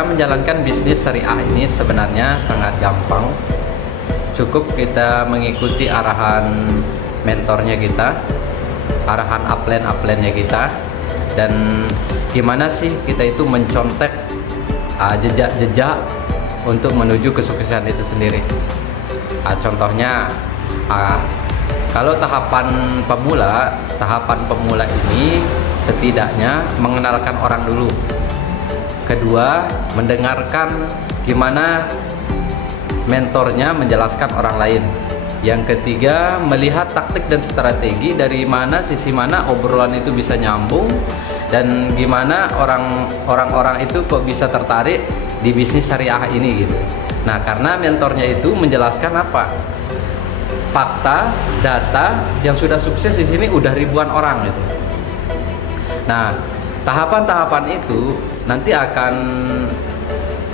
Cara menjalankan bisnis syariah ini sebenarnya sangat gampang. Cukup kita mengikuti arahan mentornya kita, arahan upline-nya kita, dan gimana sih kita itu mencontek jejak-jejak untuk menuju kesuksesan itu sendiri. Contohnya, kalau tahapan pemula ini setidaknya mengenalkan orang dulu. Kedua, mendengarkan gimana mentornya menjelaskan orang lain. Yang ketiga, melihat taktik dan strategi dari sisi mana obrolan itu bisa nyambung dan gimana orang-orang itu kok bisa tertarik di bisnis syariah ini gitu. Nah, karena mentornya itu menjelaskan apa? Fakta, data yang sudah sukses di sini udah ribuan orang gitu. Nah, tahapan-tahapan itu nanti akan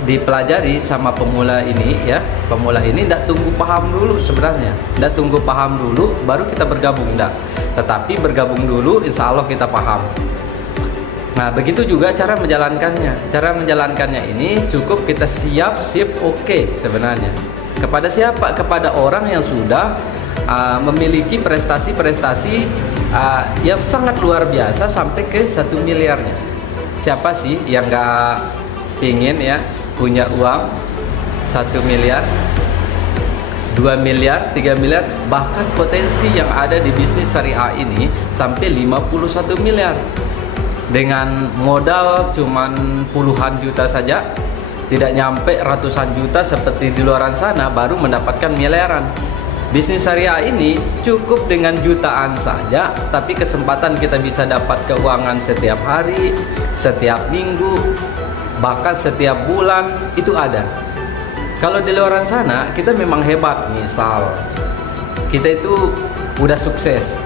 dipelajari sama pemula ini ya. Pemula ini tidak tunggu paham dulu sebenarnya, tidak tunggu paham dulu baru kita bergabung, tidak. Tetapi bergabung dulu, insya Allah kita paham. Nah, begitu juga cara menjalankannya. Cara menjalankannya ini cukup kita siap oke sebenarnya. Kepada siapa? Kepada orang yang sudah memiliki prestasi-prestasi yang sangat luar biasa sampai ke 1 miliarnya. Siapa sih yang nggak pingin ya punya uang 1 miliar, 2 miliar, 3 miliar, bahkan potensi yang ada di bisnis syariah ini sampai 51 miliar dengan modal cuman puluhan juta saja, tidak nyampe ratusan juta seperti di luar sana baru mendapatkan miliaran. Bisnis syariah ini cukup dengan jutaan saja, tapi kesempatan kita bisa dapat keuangan setiap hari, setiap minggu, bahkan setiap bulan itu ada. Kalau di luar sana kita memang hebat, misal kita itu udah sukses,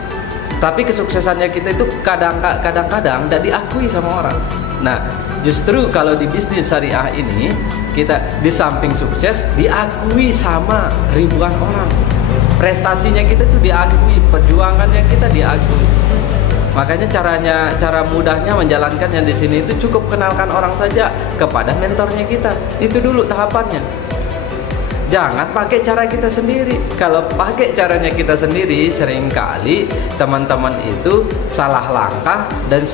tapi kesuksesannya kita itu kadang-kadang tidak diakui sama orang. Nah, justru kalau di bisnis syariah ini kita di samping sukses diakui sama ribuan orang. Prestasinya kita itu diakui, perjuangannya kita diakui. Makanya cara mudahnya menjalankannya di sini itu cukup kenalkan orang saja kepada mentornya kita. Itu dulu tahapannya. Jangan pakai cara kita sendiri. Kalau pakai caranya kita sendiri, seringkali teman-teman itu salah langkah dan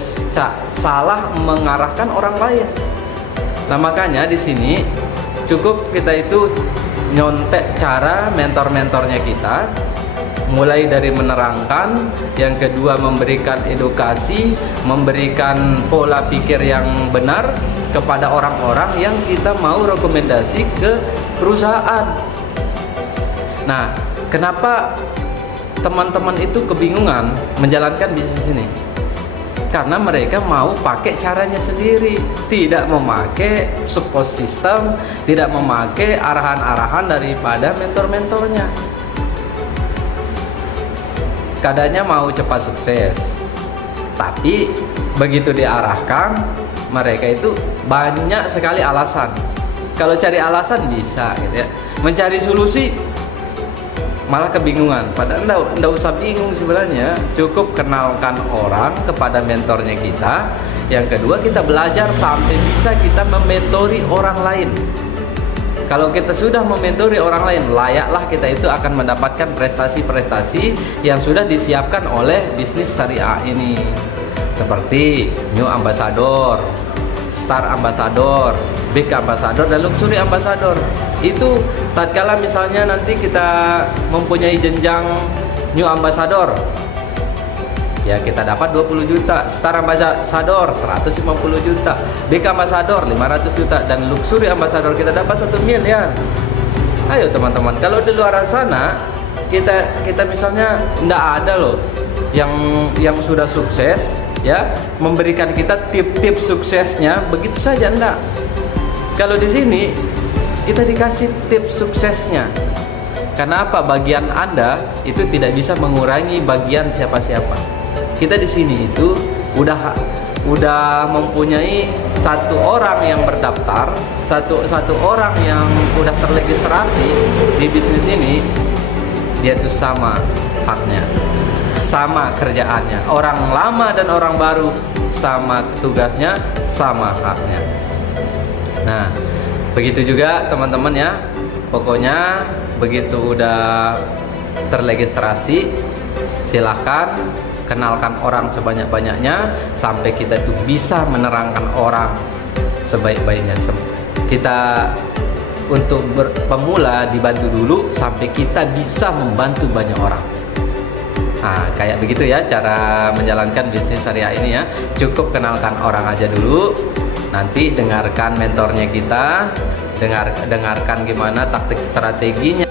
salah mengarahkan orang lain. Nah, makanya di sini cukup kita itu nyontek cara mentor-mentornya kita, mulai dari menerangkan, yang kedua memberikan edukasi, memberikan pola pikir yang benar kepada orang-orang yang kita mau rekomendasi ke perusahaan. Nah, kenapa teman-teman itu kebingungan menjalankan bisnis ini? Karena mereka mau pakai caranya sendiri, tidak memakai support system, tidak memakai arahan-arahan daripada mentor-mentornya. Kadanya mau cepat sukses, tapi begitu diarahkan, mereka itu banyak sekali alasan. Kalau cari alasan bisa gitu ya, mencari solusi malah kebingungan. Padahal enggak usah bingung sebenarnya, cukup kenalkan orang kepada mentornya kita. Yang kedua, kita belajar sampai bisa kita mementori orang lain. Kalau kita sudah mementori orang lain, layaklah kita itu akan mendapatkan prestasi-prestasi yang sudah disiapkan oleh bisnis syariah ini. Seperti New Ambassador, Star Ambassador, Big Ambassador, dan Luxury Ambassador. Itu tatkala misalnya nanti kita mempunyai jenjang New Ambassador, ya kita dapat 20 juta, Star Ambassador 150 juta, Big Ambassador 500 juta, dan Luxury Ambassador kita dapat 1 miliar. Ayo teman-teman, kalau di luar sana kita misalnya ndak ada loh yang sudah sukses ya memberikan kita tip-tip suksesnya begitu saja, ndak. Kalau di sini kita dikasih tips suksesnya. Kenapa bagian Anda itu tidak bisa mengurangi bagian siapa-siapa? Kita di sini itu udah mempunyai satu orang yang berdaftar, satu orang yang udah terregistrasi di bisnis ini, dia tuh sama haknya, sama kerjaannya. Orang lama dan orang baru sama tugasnya, sama haknya. Nah, begitu juga teman-teman ya. Pokoknya begitu udah terregistrasi, silahkan kenalkan orang sebanyak-banyaknya sampai kita itu bisa menerangkan orang sebaik-baiknya. Kita untuk pemula dibantu dulu sampai kita bisa membantu banyak orang. Nah, kayak begitu ya cara menjalankan bisnis syariah ini ya. Cukup kenalkan orang aja dulu. Nanti dengarkan mentornya kita, dengarkan gimana taktik strateginya.